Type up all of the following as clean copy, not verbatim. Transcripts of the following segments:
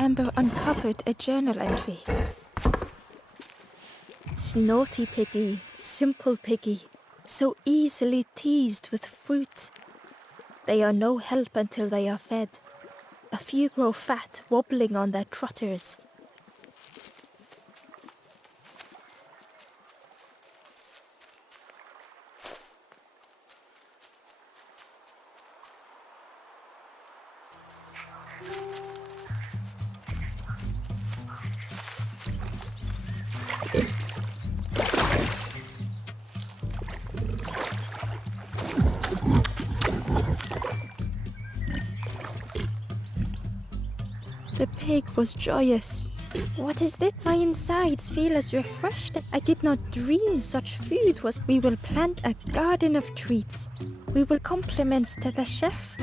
Amber uncovered a journal entry. Naughty piggy, simple piggy, so easily teased with fruit. They are no help until they are fed. A few grow fat, wobbling on their trotters. The pig was joyous. What is this? My insides feel as refreshed. I did not dream such food was. We will plant a garden of treats. We will compliments to the chef.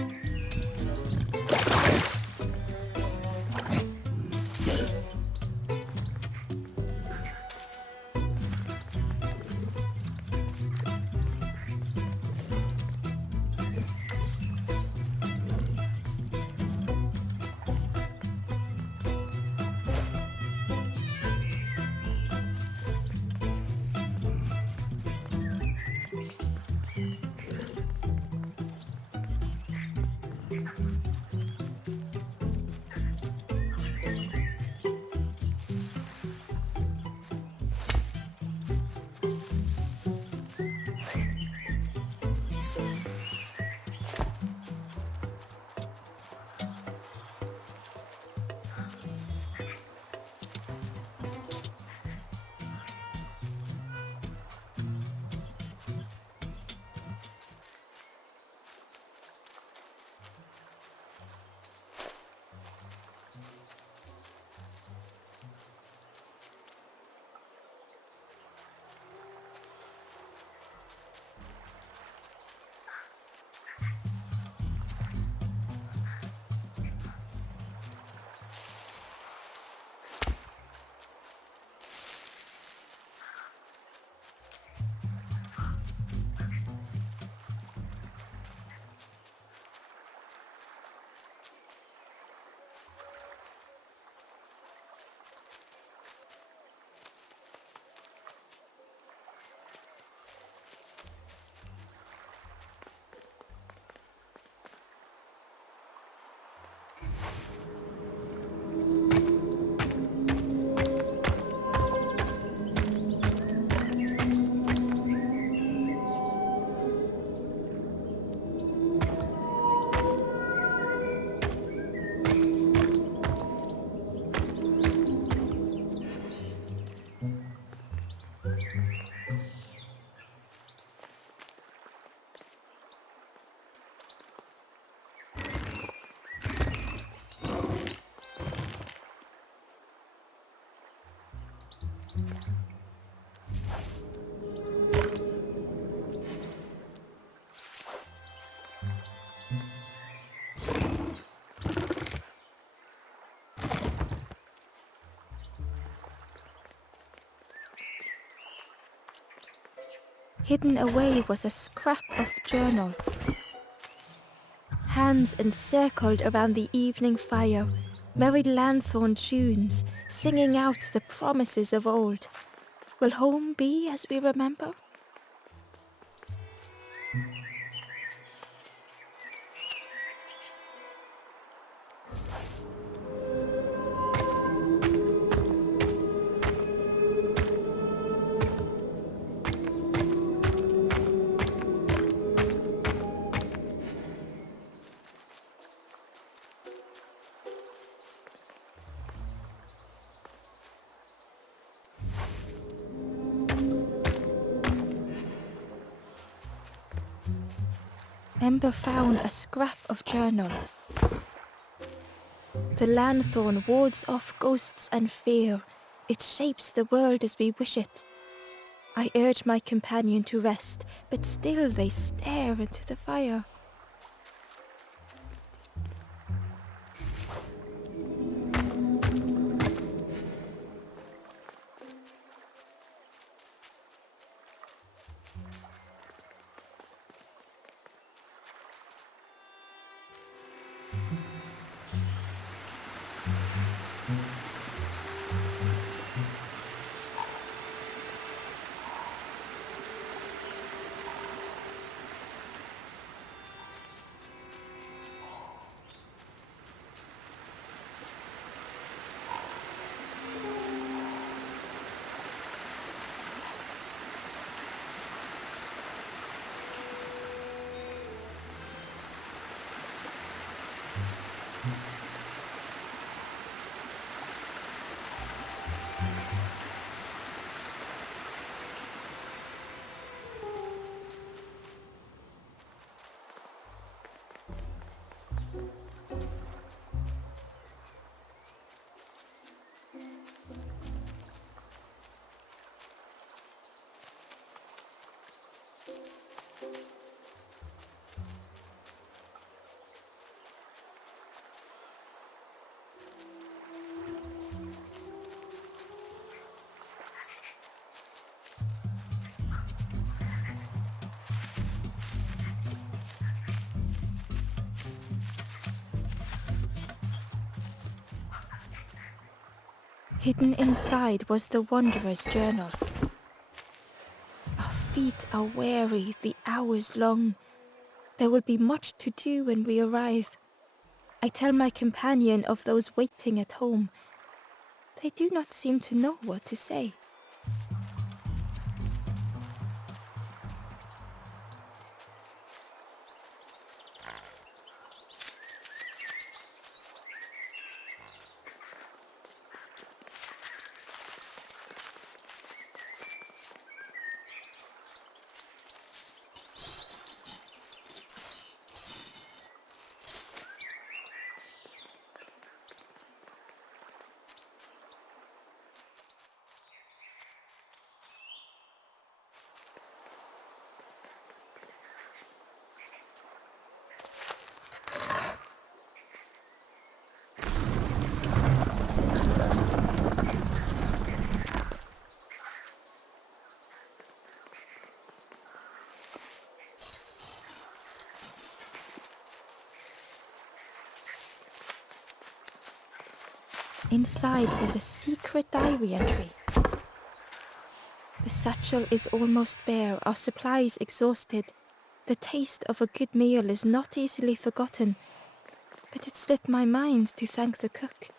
Hidden away was a scrap of journal. Hands encircled around the evening fire, merry lanthorn tunes, singing out the promises of old. Will home be as we remember? Ember found a scrap of journal. The lanthorn wards off ghosts and fear. It shapes the world as we wish it. I urge my companion to rest, but still they stare into the fire. Hidden inside was the wanderer's journal. Our feet are weary, the hours long. There will be much to do when we arrive. I tell my companion of those waiting at home. They do not seem to know what to say. Inside was a secret diary entry. The satchel is almost bare, our supplies exhausted. The taste of a good meal is not easily forgotten, but it slipped my mind to thank the cook.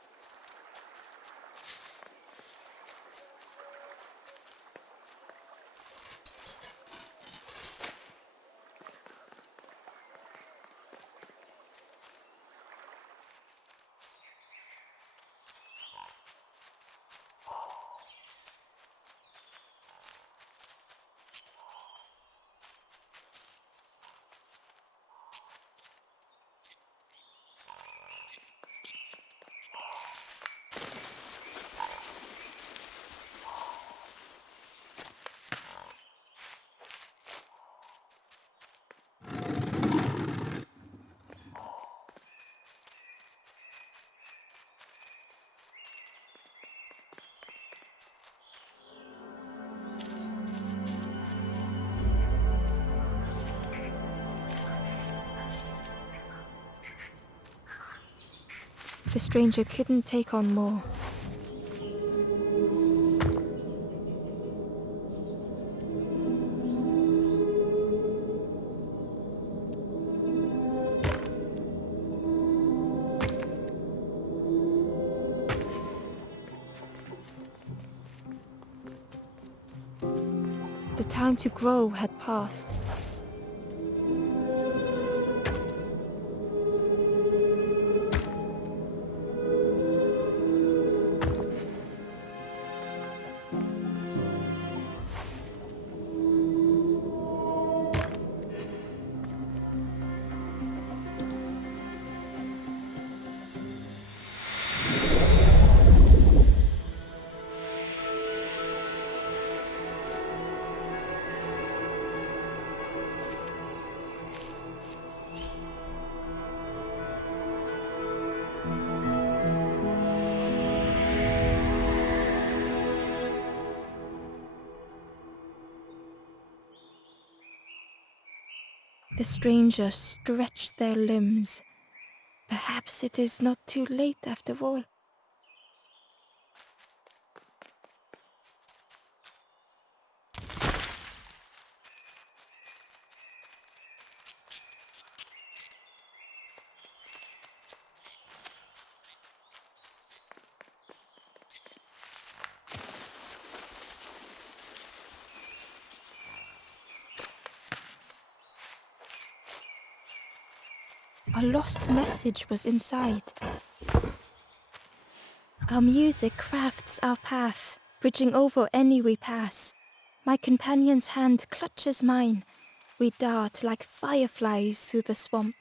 The stranger couldn't take on more. The time to grow had passed. The stranger stretched their limbs. Perhaps it is not too late after all. A lost message was inside. Our music crafts our path, bridging over any we pass. My companion's hand clutches mine. We dart like fireflies through the swamp.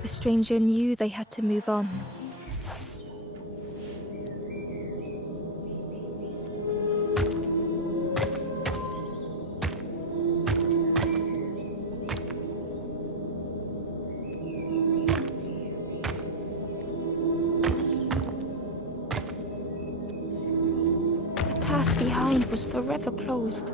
The stranger knew they had to move on. The path behind was forever closed.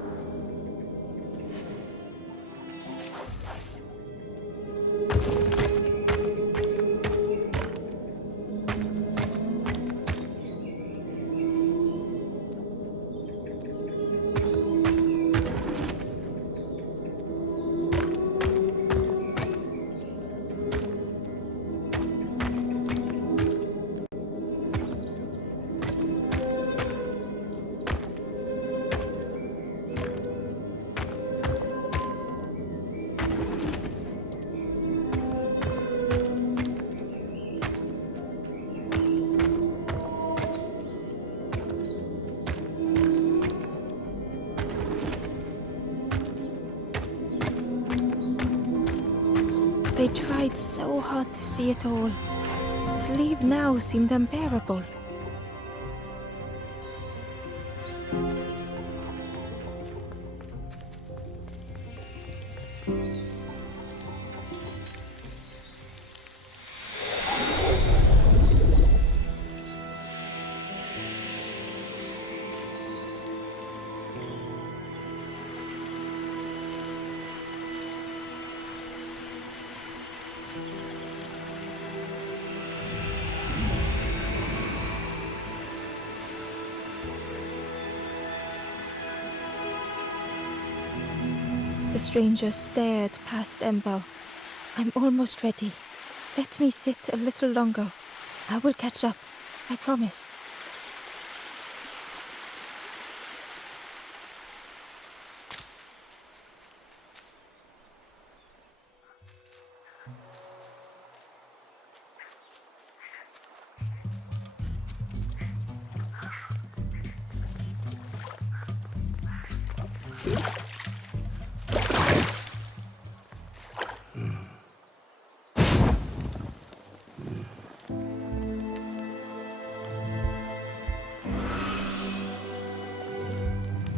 They tried so hard to see it all. To leave now seemed unbearable. The stranger stared past Ember. I'm almost ready. Let me sit a little longer. I will catch up. I promise.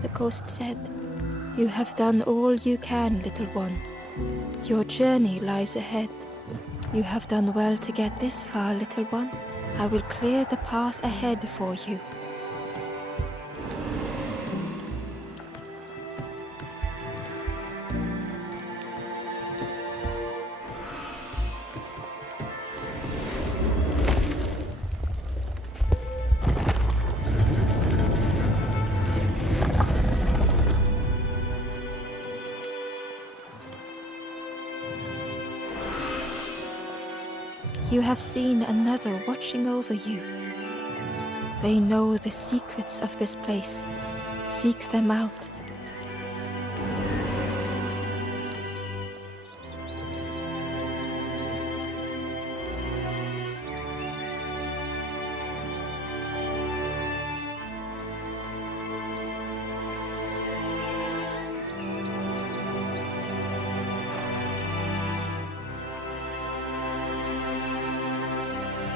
The ghost said, "You have done all you can, little one. Your journey lies ahead. You have done well to get this far, little one. I will clear the path ahead for you." You have seen another watching over you. They know the secrets of this place. Seek them out.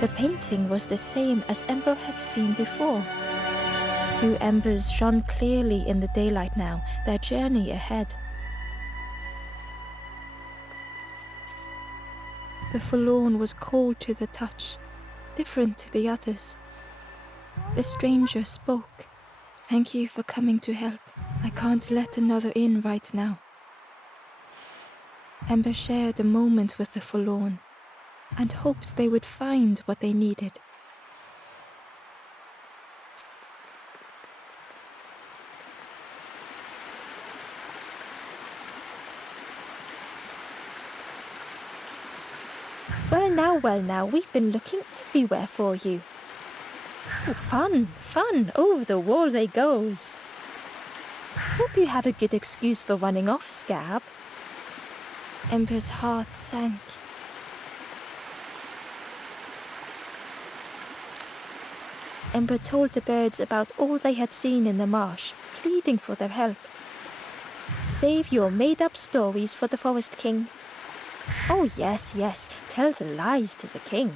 The painting was the same as Ember had seen before. Two embers shone clearly in the daylight now, their journey ahead. The forlorn was cold to the touch, different to the others. The stranger spoke. "Thank you for coming to help. I can't let another in right now." Ember shared a moment with the forlorn and hoped they would find what they needed. Well now, we've been looking everywhere for you. Oh, fun, over the wall they goes. Hope you have a good excuse for running off, Scab. Ember's heart sank. Ember told the birds about all they had seen in the marsh, pleading for their help. "Save your made-up stories for the Forest King. Oh yes, yes, tell the lies to the king.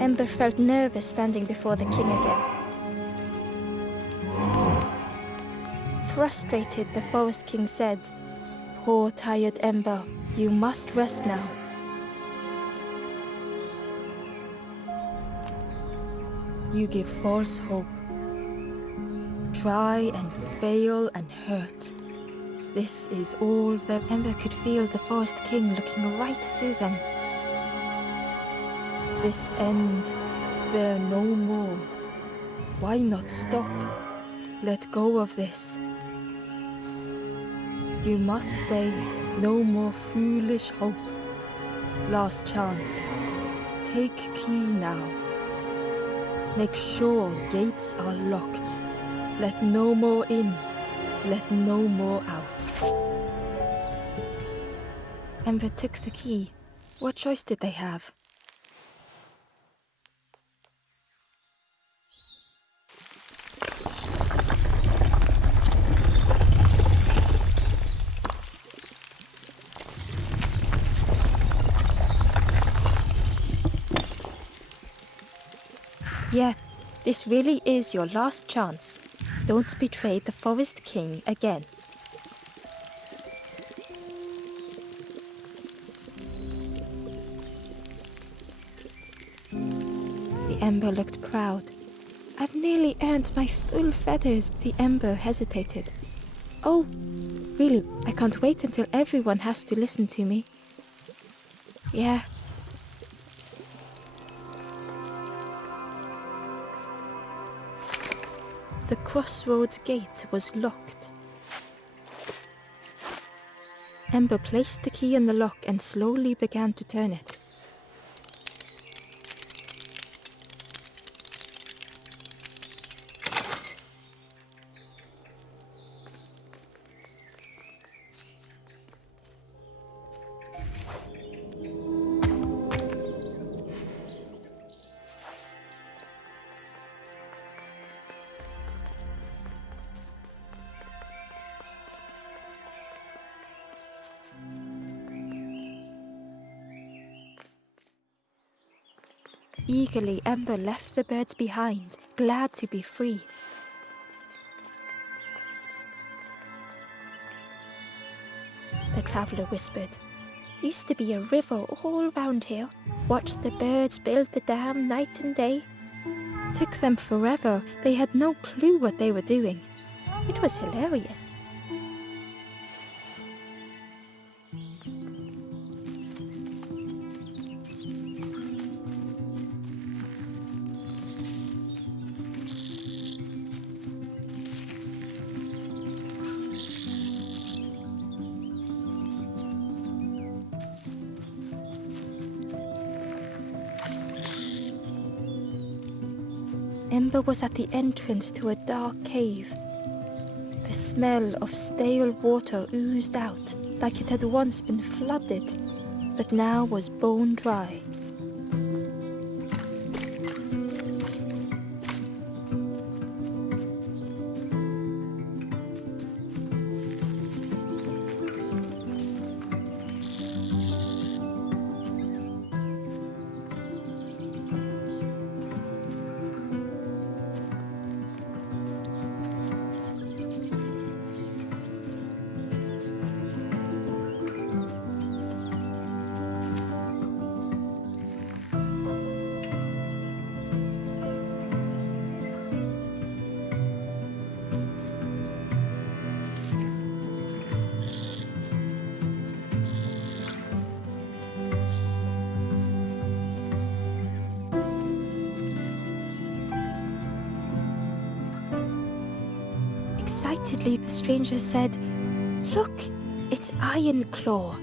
Ember felt nervous standing before the king again. Frustrated, the Forest King said, "Poor tired Ember, you must rest now." "You give false hope. Try and fail and hurt. This is all that..." Ember could feel the Forest King looking right through them. "This end, there no more. Why not stop? Let go of this. You must stay, no more foolish hope. Last chance. Take key now. Make sure gates are locked. Let no more in, let no more out." Ember took the key. What choice did they have? Yeah, this really is your last chance. Don't betray the Forest King again. The Ember looked proud. "I've nearly earned my full feathers." The Ember hesitated. "Oh, really, I can't wait until everyone has to listen to me." Yeah. The crossroads gate was locked. Ember placed the key in the lock and slowly began to turn it. Eagerly, Ember left the birds behind, glad to be free. The traveller whispered, "Used to be a river all round here. Watched the birds build the dam night and day. Took them forever, they had no clue what they were doing. It was hilarious." Ember was at the entrance to a dark cave. The smell of stale water oozed out, like it had once been flooded, but now was bone dry. Suddenly the stranger said, "Look, it's Iron Claw."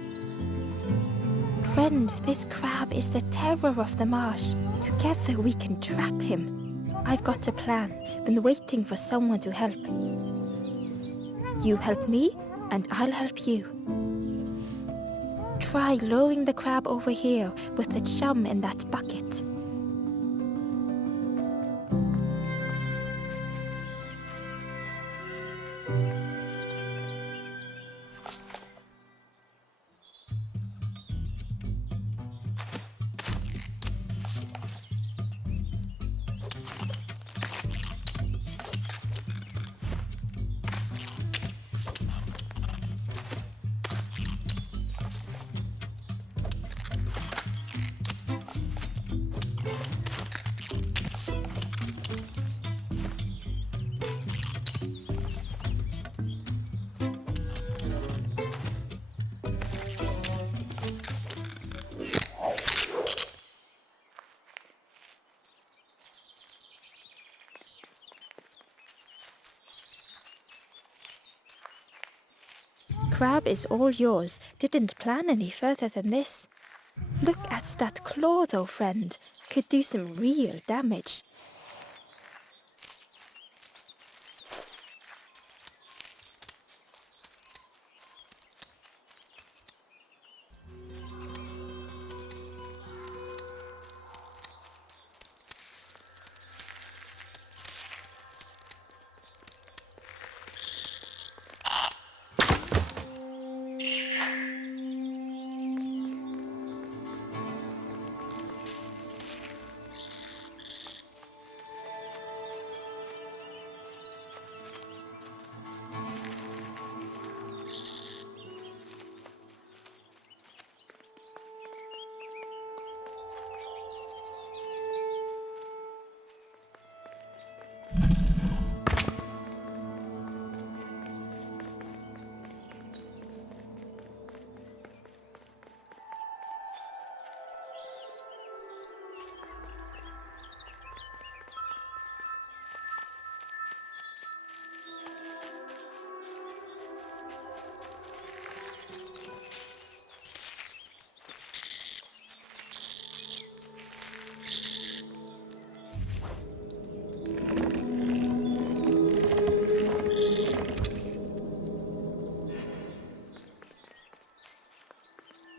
"Friend, this crab is the terror of the marsh. Together we can trap him. I've got a plan, been waiting for someone to help. You help me, and I'll help you. Try lowering the crab over here with the chum in that bucket." Crab is all yours. Didn't plan any further than this. Look at that claw though, friend. Could do some real damage.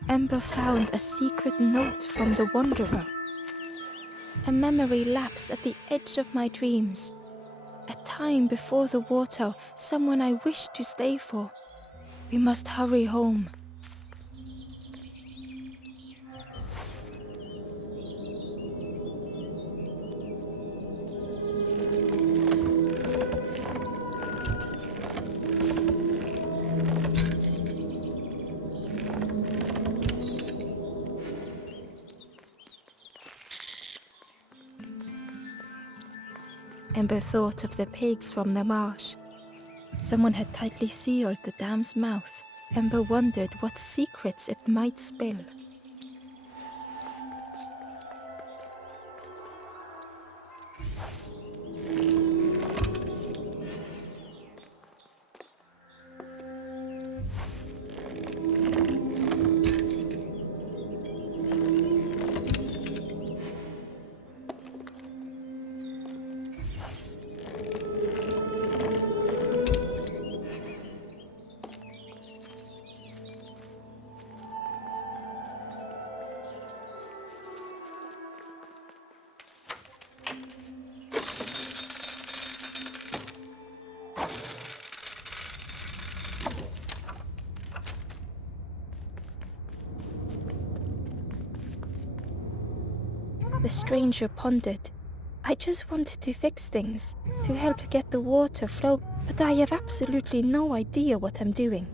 Ember found a secret note from the Wanderer. A memory lapse at the edge of my dreams. A time before the water, someone I wish to stay for. We must hurry home. Ember thought of the pigs from the marsh. Someone had tightly sealed the dam's mouth. Ember wondered what secrets it might spill. The stranger pondered. I just wanted to fix things, to help get the water flow, but I have absolutely no idea what I'm doing.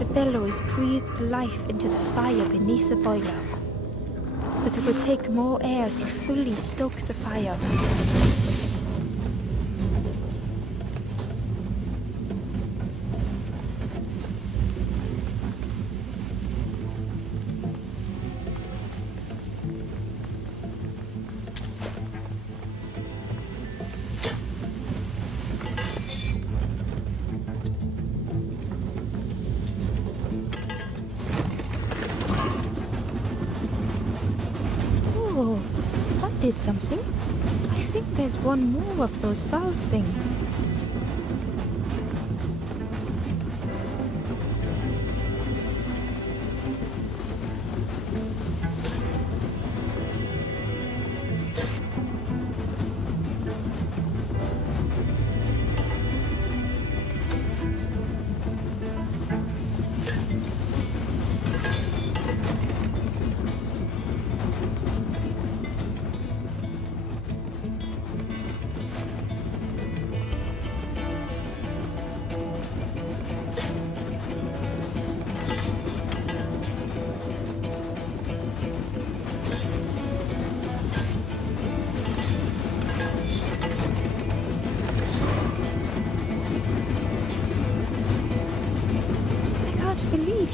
The bellows breathed life into the fire beneath the boiler, but it would take more air to fully stoke the fire. Oh, that did something. I think there's one more of those valve things.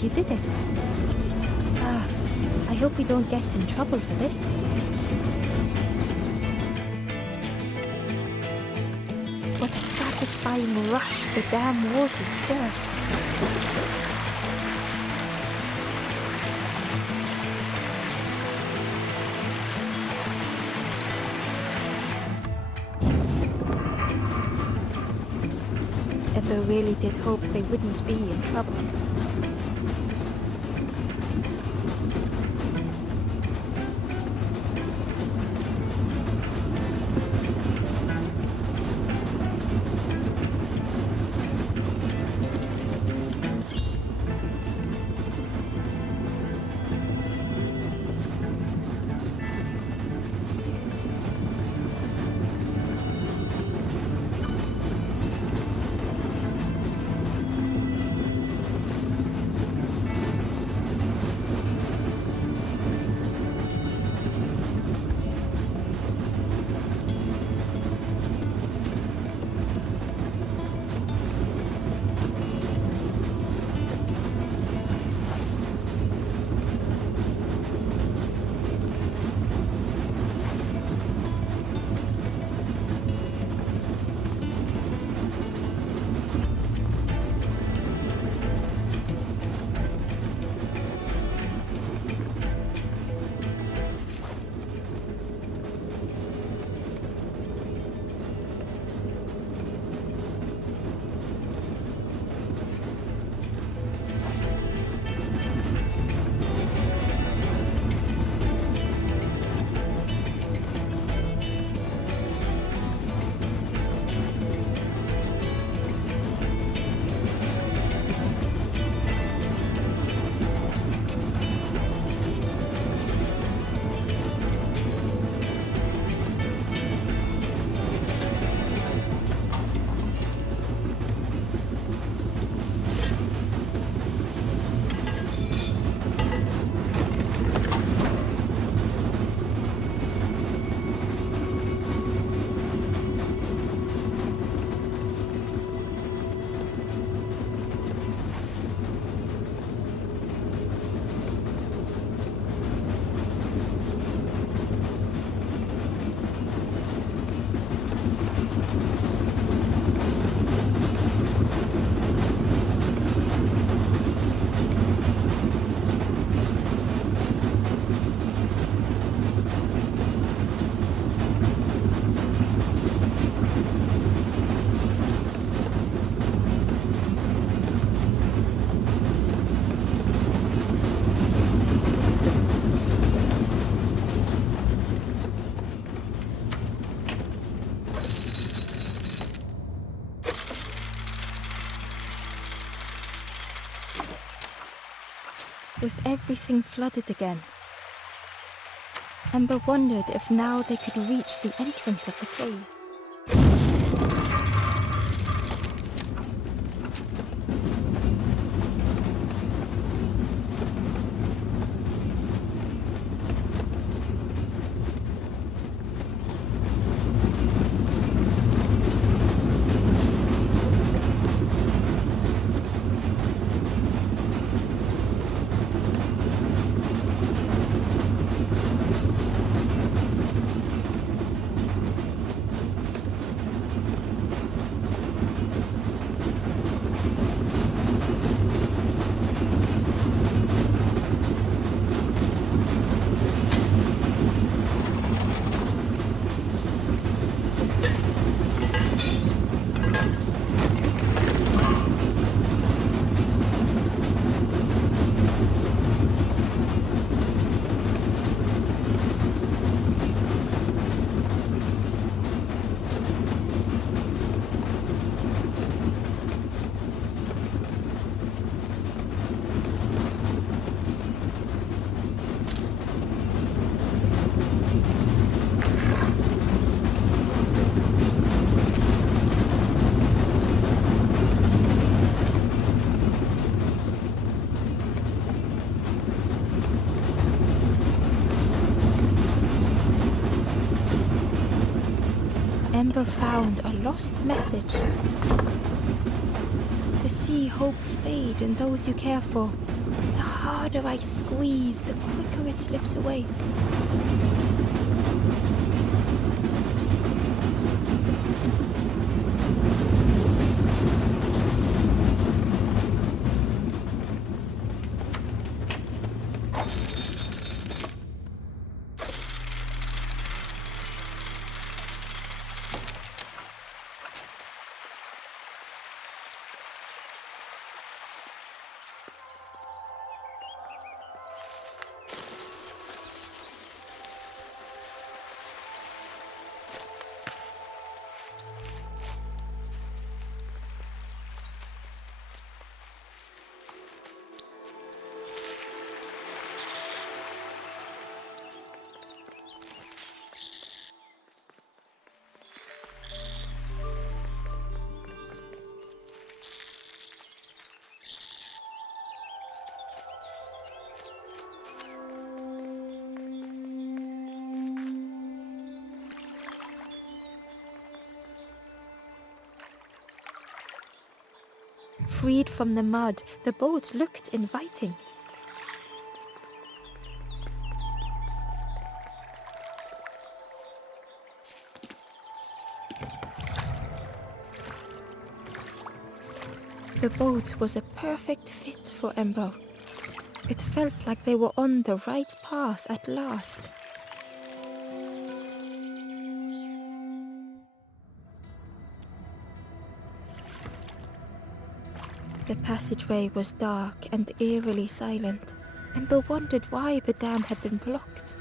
You did it. I hope we don't get in trouble for this. What a satisfying rush the damn waters burst. Ember really did hope they wouldn't be in trouble. With everything flooded again, Ember wondered if now they could reach the entrance of the cave. Ember found a lost message. To see hope fade in those you care for, the harder I squeeze, the quicker it slips away. Freed from the mud, the boat looked inviting. The boat was a perfect fit for Ember. It felt like they were on the right path at last. The passageway was dark and eerily silent. Ember wondered why the dam had been blocked.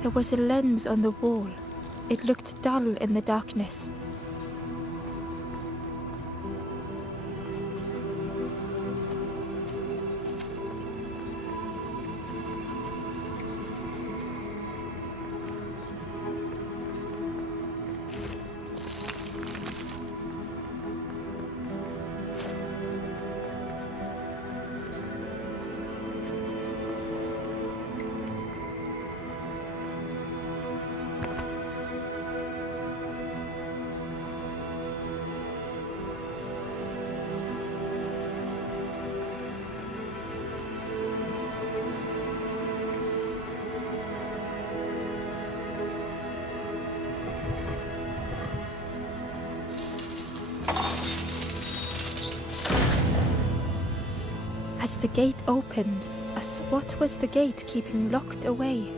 There was a lens on the wall. It looked dull in the darkness. As the gate opened, what was the gate keeping locked away?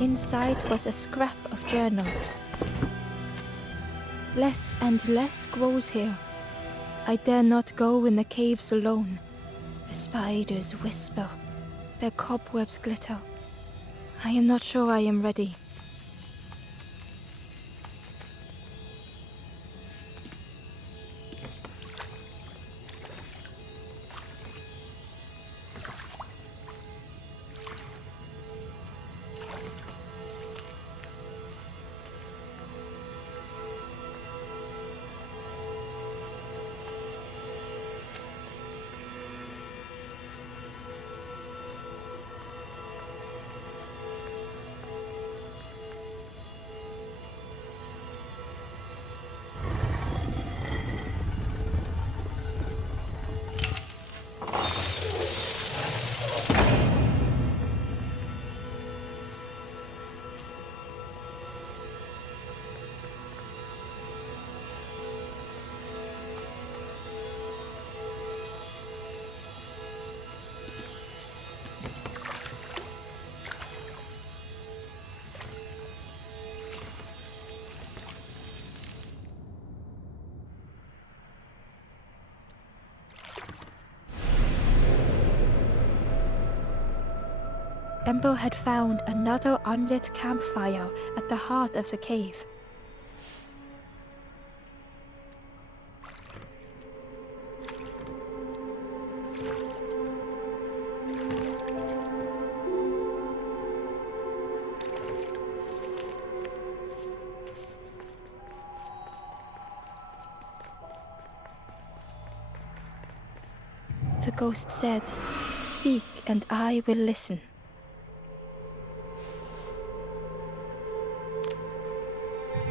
Inside was a scrap of journal. Less and less grows here. I dare not go in the caves alone. The spiders whisper. Their cobwebs glitter. I am not sure I am ready. Ember had found another unlit campfire at the heart of the cave. The ghost said, "Speak and I will listen."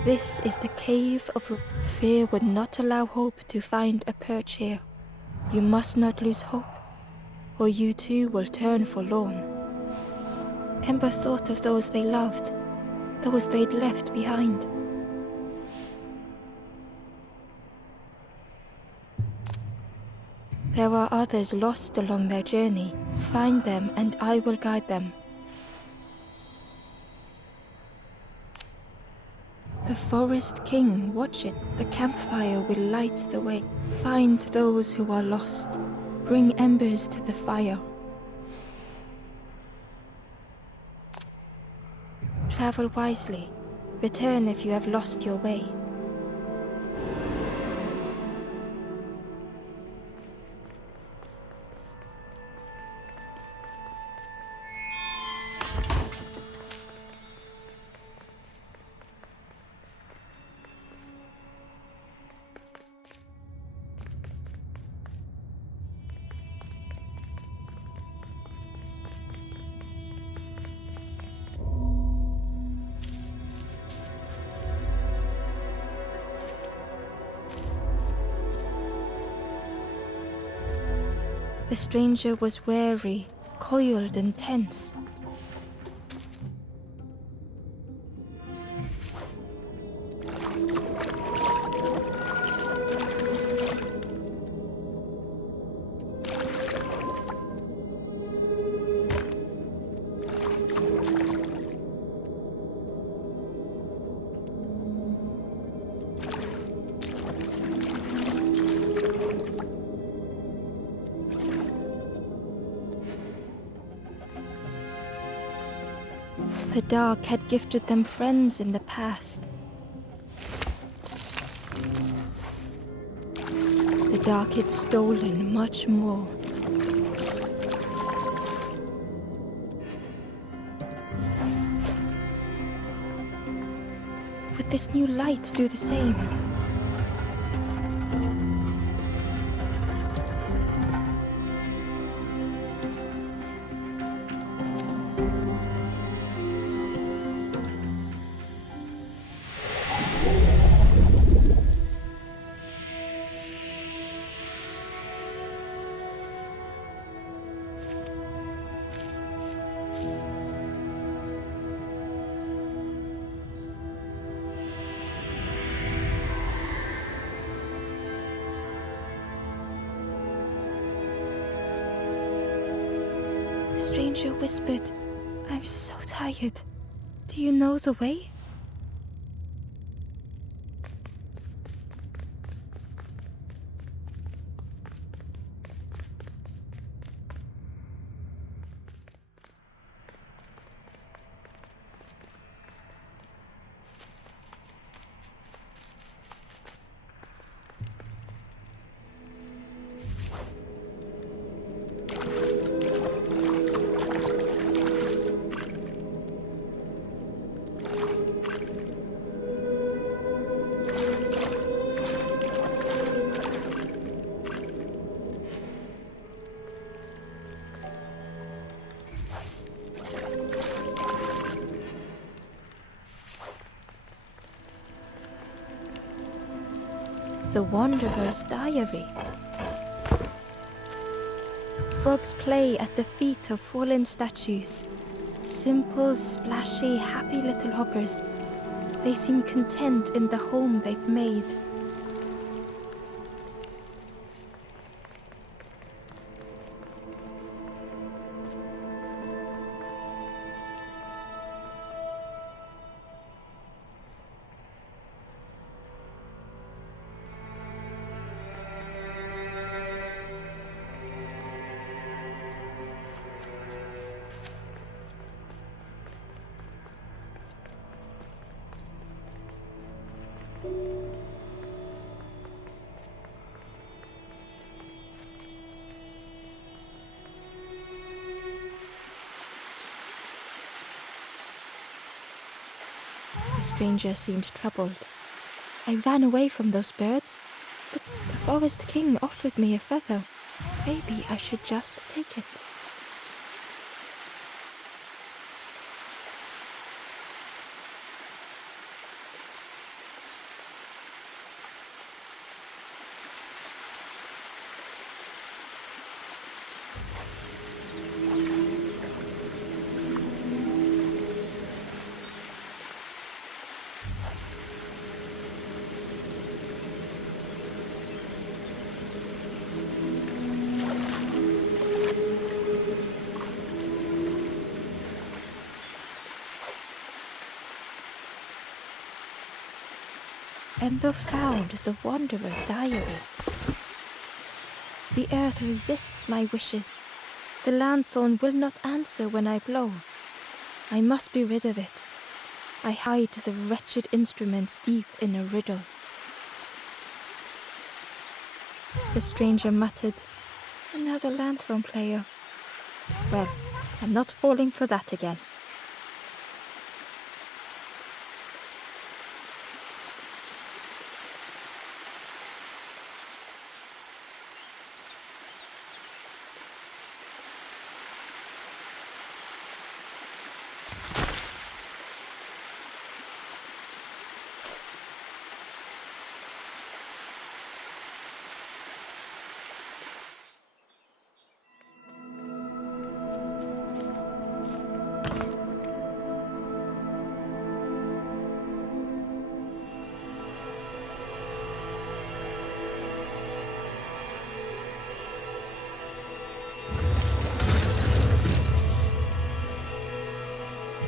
This is the cave of fear would not allow hope to find a perch here. You must not lose hope, or you too will turn forlorn. Ember thought of those they loved, those they'd left behind. There are others lost along their journey. Find them and I will guide them. The forest king, watch it. The campfire will light the way. Find those who are lost. Bring embers to the fire. Travel wisely. Return if you have lost your way. The stranger was wary, coiled and tense. The dark had gifted them friends in the past. The dark had stolen much more. Would this new light do the same? The stranger whispered, "I'm so tired." Do you know the way? The Wanderer's Diary. Frogs play at the feet of fallen statues. Simple, splashy, happy little hoppers. They seem content in the home they've made. The stranger seemed troubled. I ran away from those birds, but the forest king offered me a feather. Maybe I should just take it. Ember found the Wanderer's Diary. The earth resists my wishes. The lanthorn will not answer when I blow. I must be rid of it. I hide the wretched instrument deep in a riddle. The stranger muttered, "Another lanthorn player. Well, I'm not falling for that again."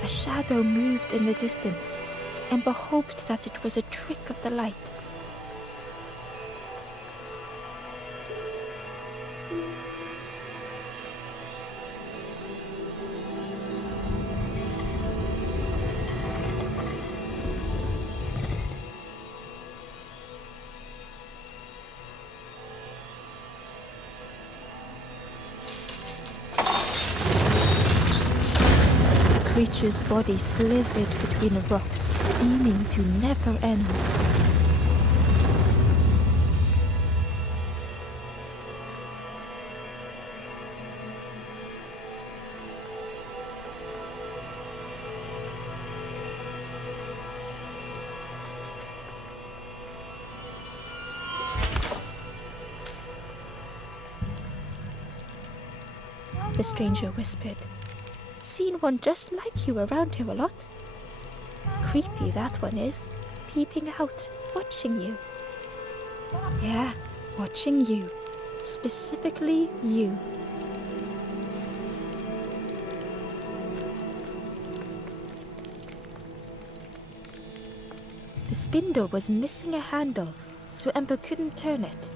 A shadow moved in the distance. Ember hoped that it was a trick of the light. The creature's body slithered between the rocks, seeming to never end. The stranger whispered, "Seen one just like you around here a lot. Creepy that one is, peeping out, watching you." "Yeah, watching you. Specifically you." The spindle was missing a handle, so Ember couldn't turn it.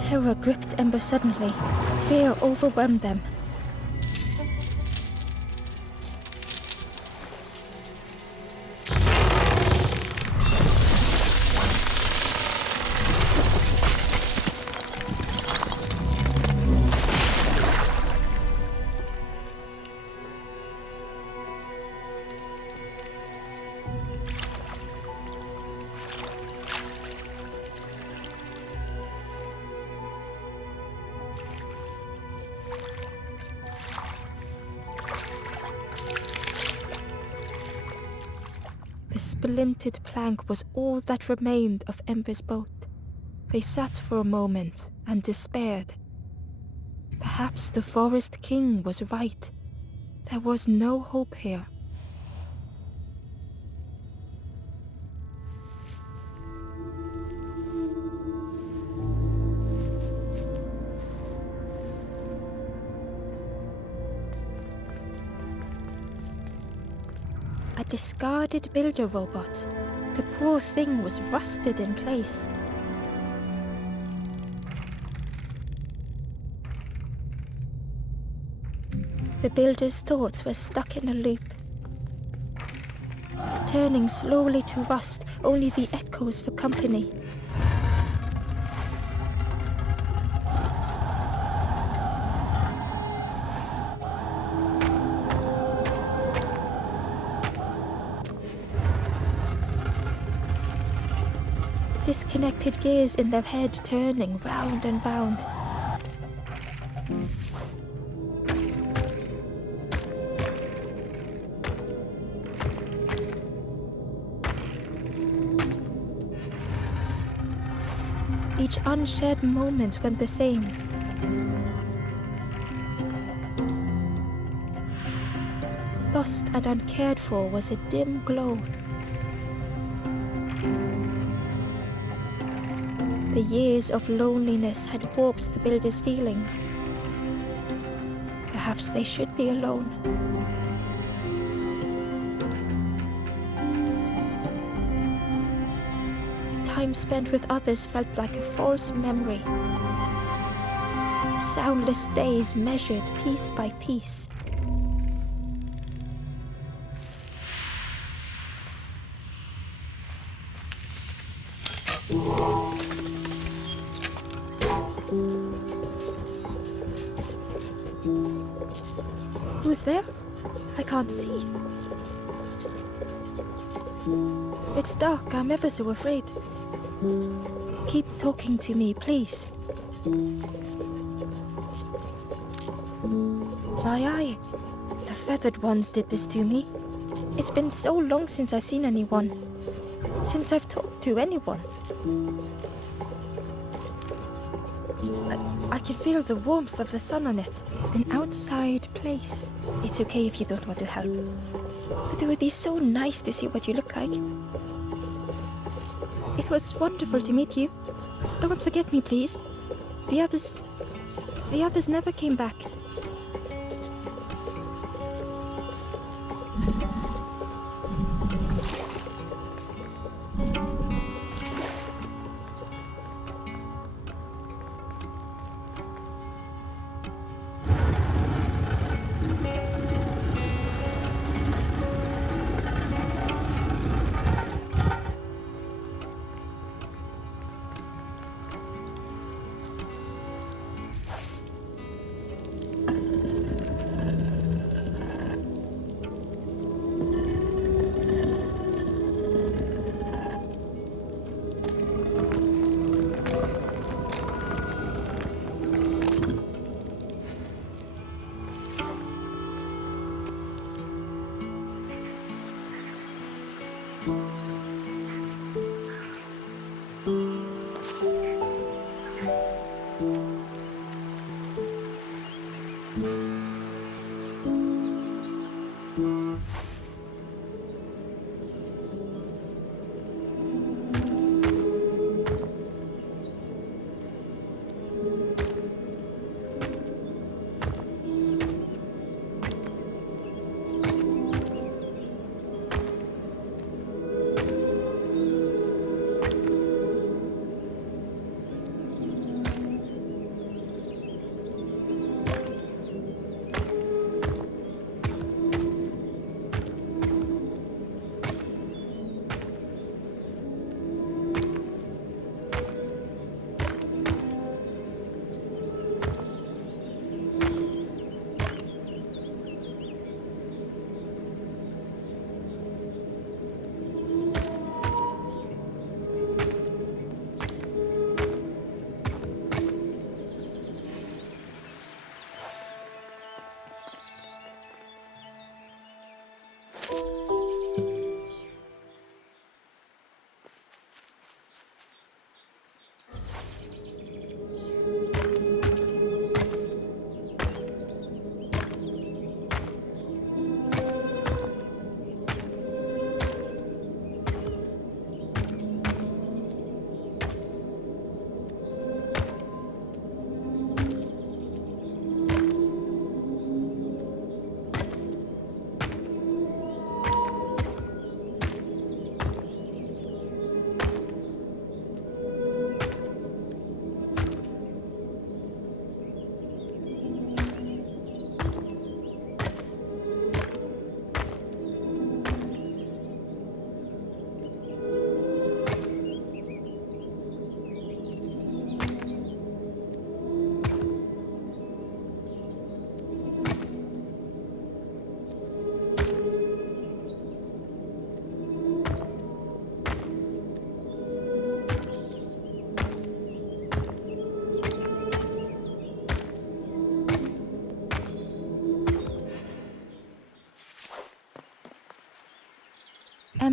Terror gripped Ember suddenly. Fear overwhelmed them. The splintered plank was all that remained of Ember's boat. They sat for a moment and despaired. Perhaps the Forest King was right. There was no hope here. A discarded builder robot. The poor thing was rusted in place. The builder's thoughts were stuck in a loop, turning slowly to rust, only the echoes for company. Disconnected gears in their head turning round and round. Each unshared moment went the same. Lost and uncared for was a dim glow. The years of loneliness had warped the builder's feelings. Perhaps they should be alone. Time spent with others felt like a false memory. Soundless days measured piece by piece. Who's there? I can't see. It's dark, I'm ever so afraid. Keep talking to me, please. Aye, the feathered ones did this to me. It's been so long since I've seen anyone. Since I've talked to anyone. I can feel the warmth of the sun on it. An outside place. It's okay if you don't want to help. But it would be so nice to see what you look like. It was wonderful to meet you. Don't forget me, please. The others never came back.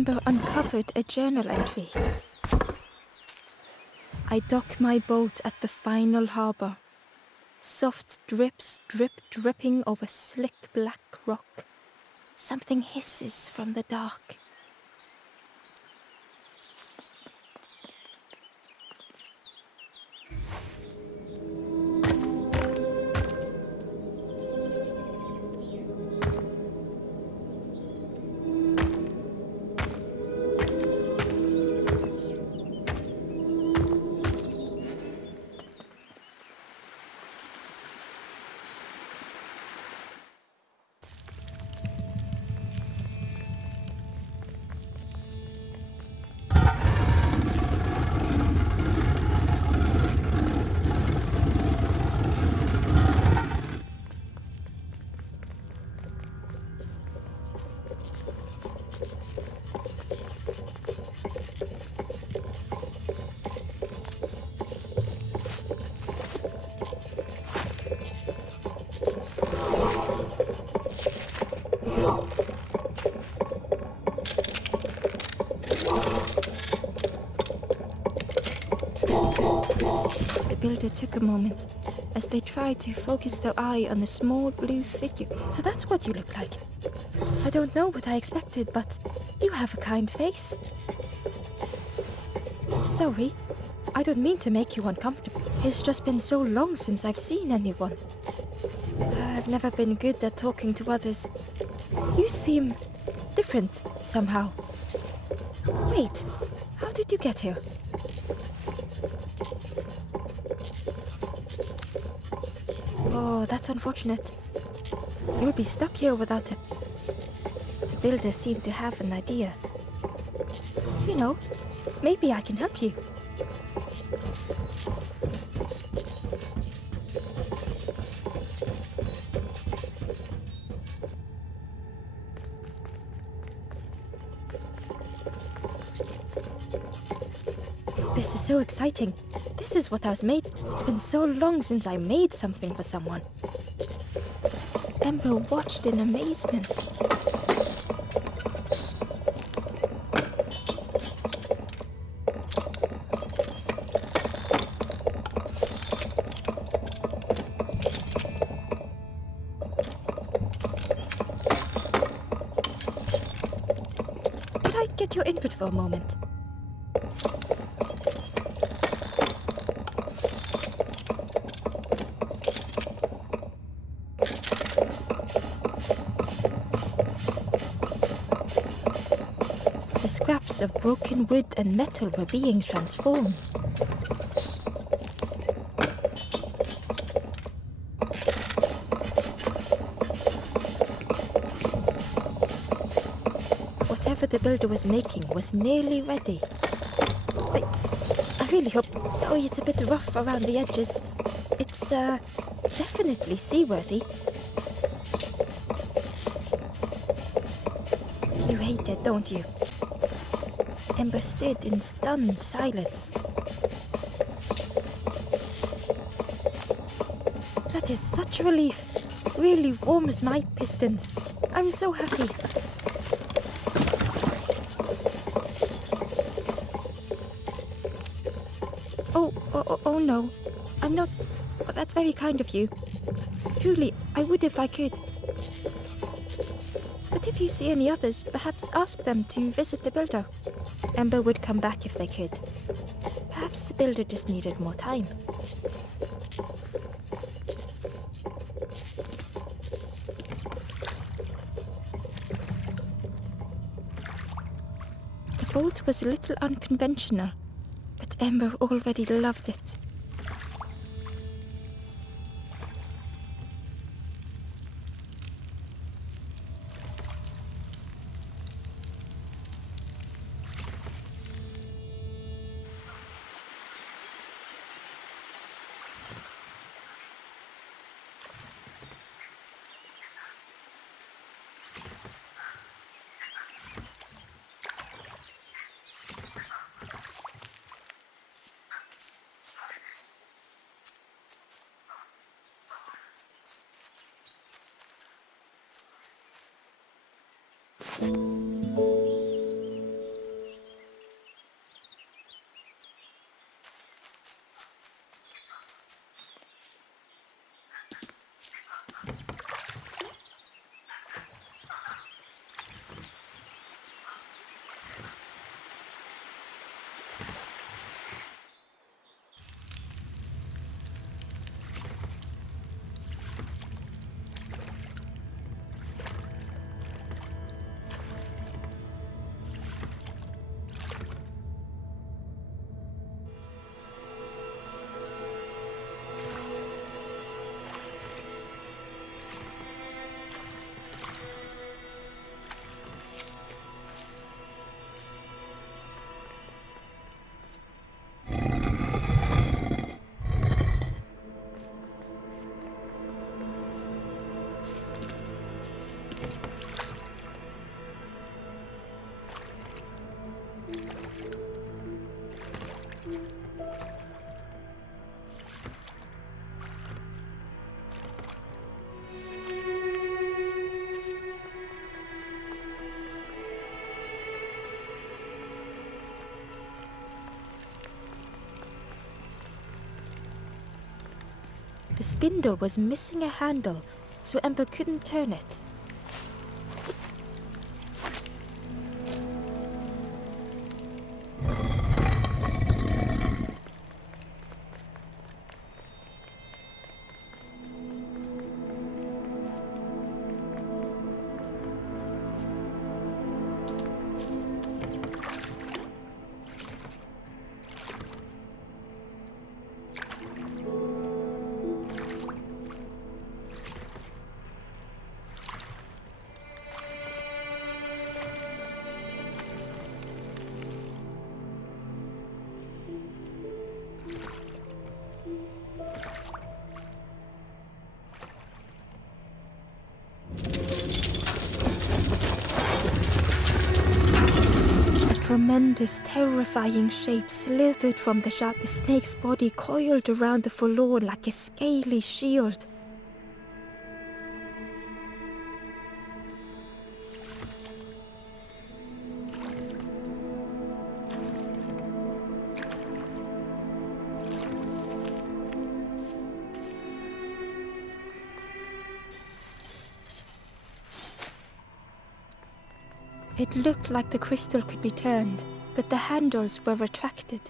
Amber uncovered a journal entry. I dock my boat at the final harbor. Soft drips dripping over slick black rock. Something hisses from the dark. The builder took a moment as they tried to focus their eye on the small blue figure. So that's what you look like. I don't know what I expected, but you have a kind face. Sorry, I don't mean to make you uncomfortable. It's just been so long since I've seen anyone. I've never been good at talking to others. You seem different somehow. Wait, how did you get here? Oh, that's unfortunate. You'll be stuck here without it. The builder seemed to have an idea. You know, maybe I can help you. This is so exciting. This is what I was made. It's been so long since I made something for someone. Ember watched in amazement. Could I get your input for a moment? Scraps of broken wood and metal were being transformed. Whatever the builder was making was nearly ready. I really hope... Sorry, it's a bit rough around the edges. It's, definitely seaworthy. You hate it, don't you? Ember stood in stunned silence. That is such a relief. Really warms my pistons. I'm so happy. Oh no. I'm not... But that's very kind of you. Truly, I would if I could. But if you see any others, perhaps ask them to visit the builder. Ember would come back if they could. Perhaps the builder just needed more time. The boat was a little unconventional, but Ember already loved it. The spindle was missing a handle, so Ember couldn't turn it. A tremendous, terrifying shape slithered from the shaft. The snake's body coiled around the forlorn like a scaly shield. It looked like the crystal could be turned, but the handles were retracted.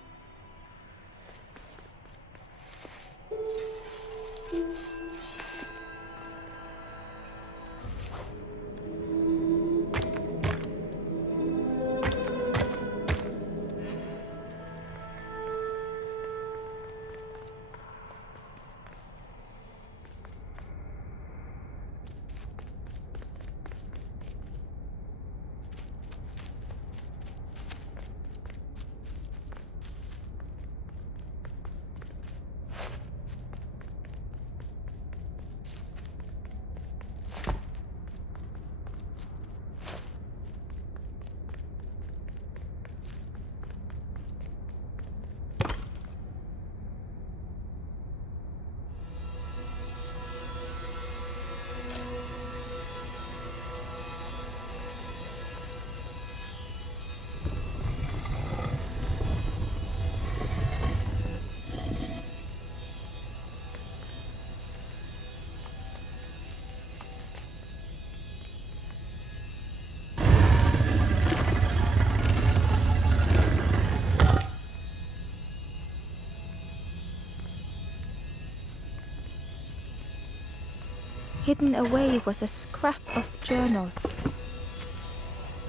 Hidden away was a scrap of journal.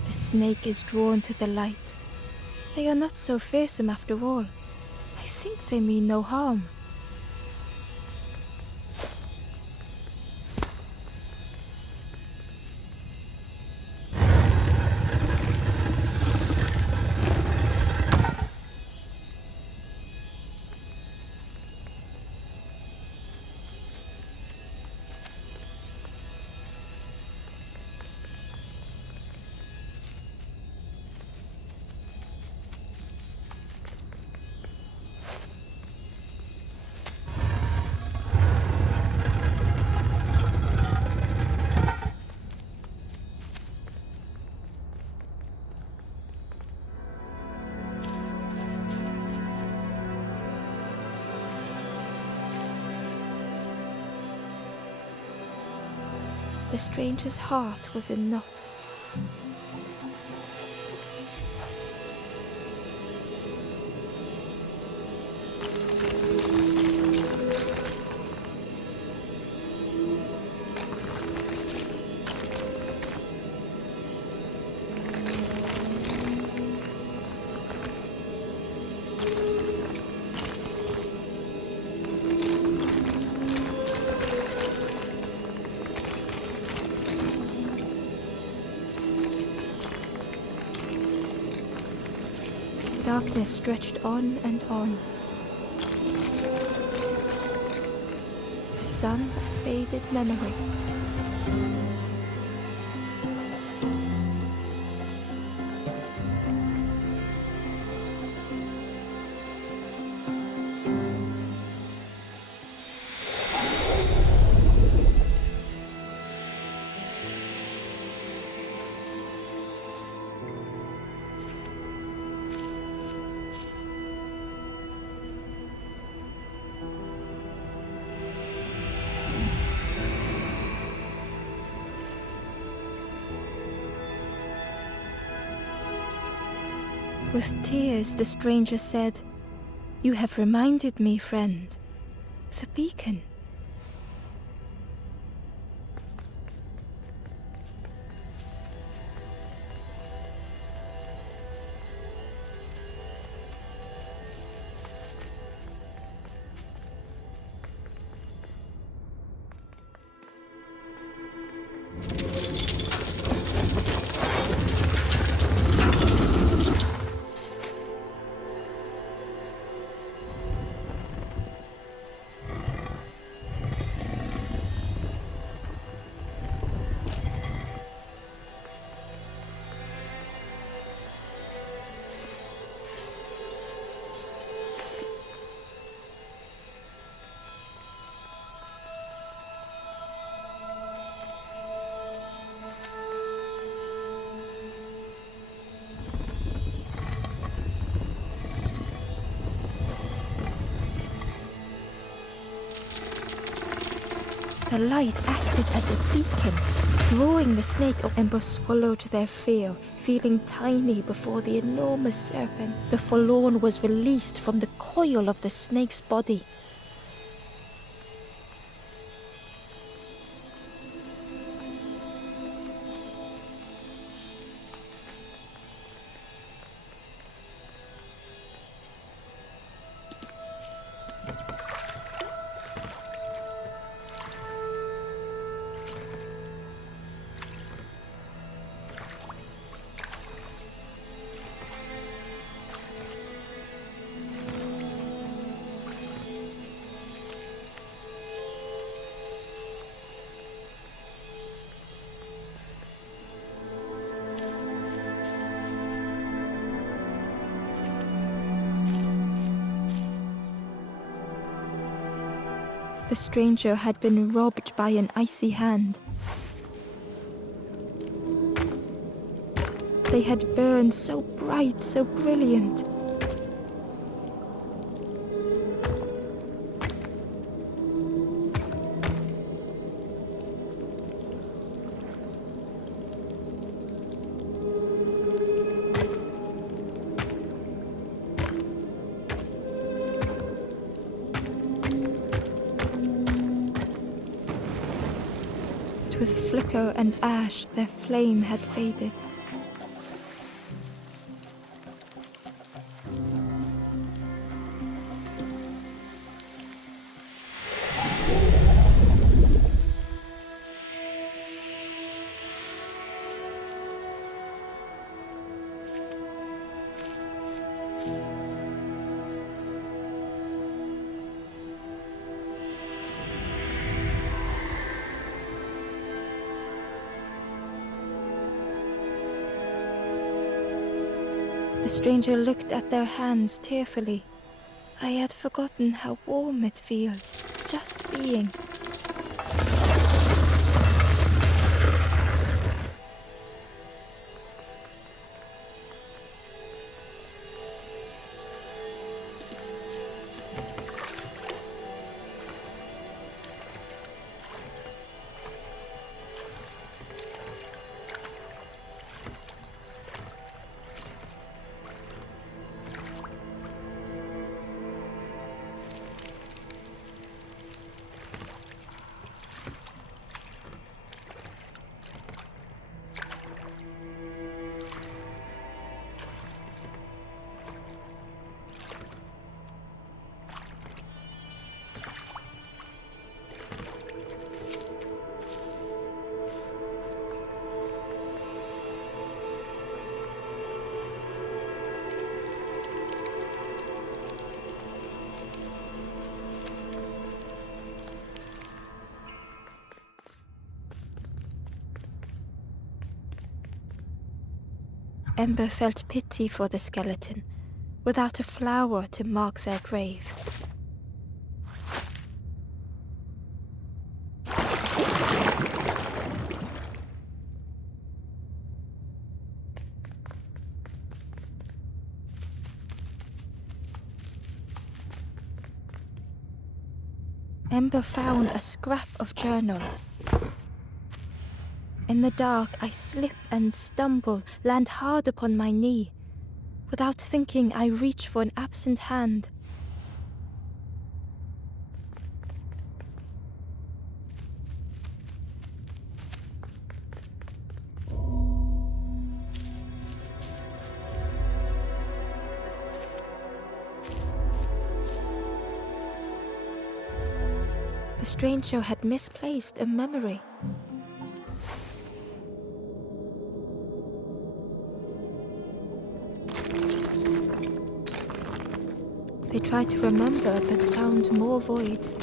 The snake is drawn to the light. They are not so fearsome after all. I think they mean no harm. The stranger's heart was in knots. Darkness stretched on and on. The sun faded memory. With tears, the stranger said, "You have reminded me, friend. The beacon." The light acted as a beacon, drawing the snake. Ember swallowed their fear, feeling tiny before the enormous serpent. The forlorn was released from the coil of the snake's body. The stranger had been robbed by an icy hand. They had burned so bright, so brilliant. With flicker and ash, their flame had faded. The stranger looked at their hands tearfully. I had forgotten how warm it feels, just being. Ember felt pity for the skeleton, without a flower to mark their grave. Ember found a scrap of journal. In the dark, I slip and stumble, land hard upon my knee. Without thinking, I reach for an absent hand. The stranger had misplaced a memory. They tried to remember but found more voids.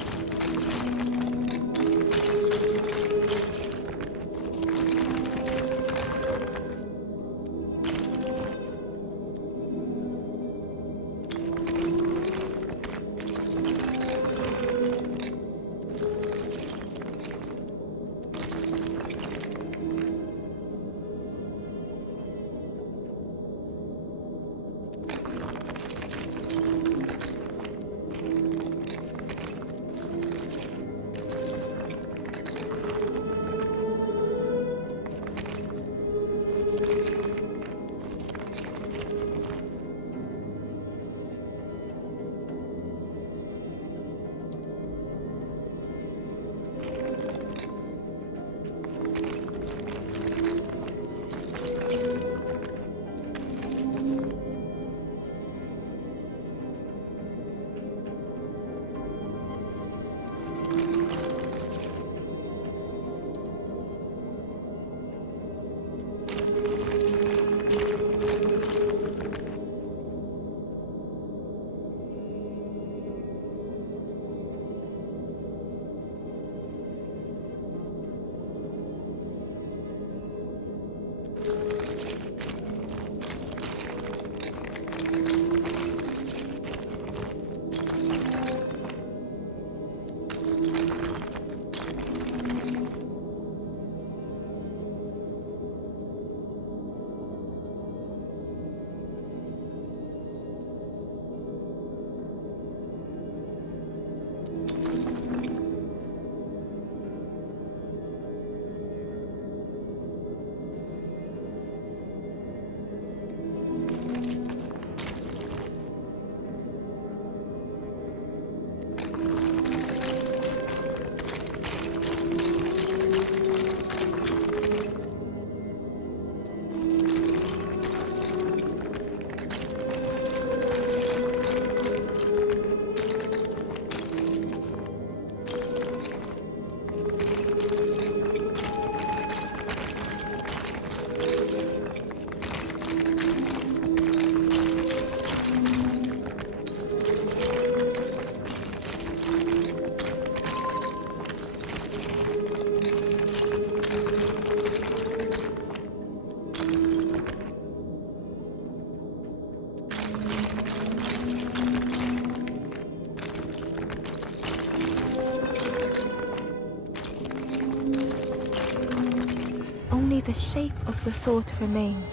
Only the shape of the thought remained.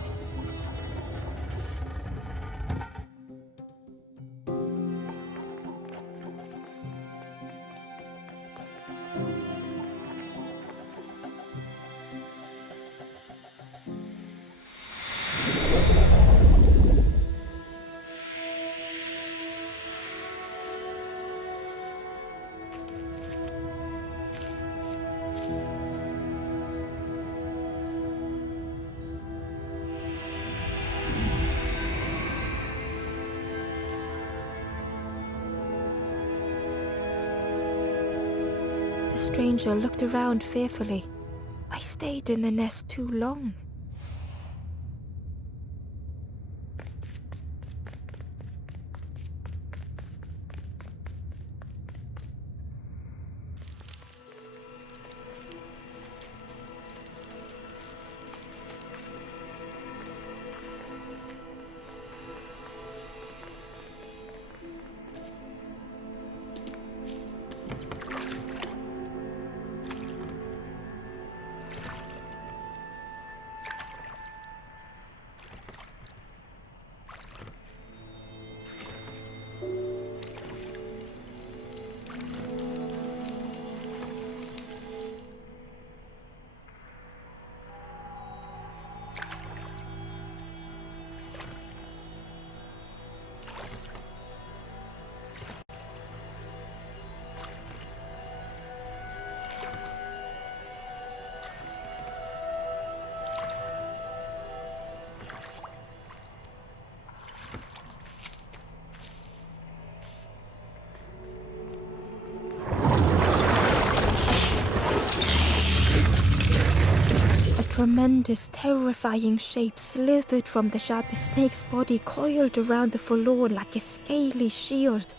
The stranger looked around fearfully. I stayed in the nest too long. tremendous, terrifying shape slithered from the shadow. The snake's body coiled around the forlorn like a scaly shield.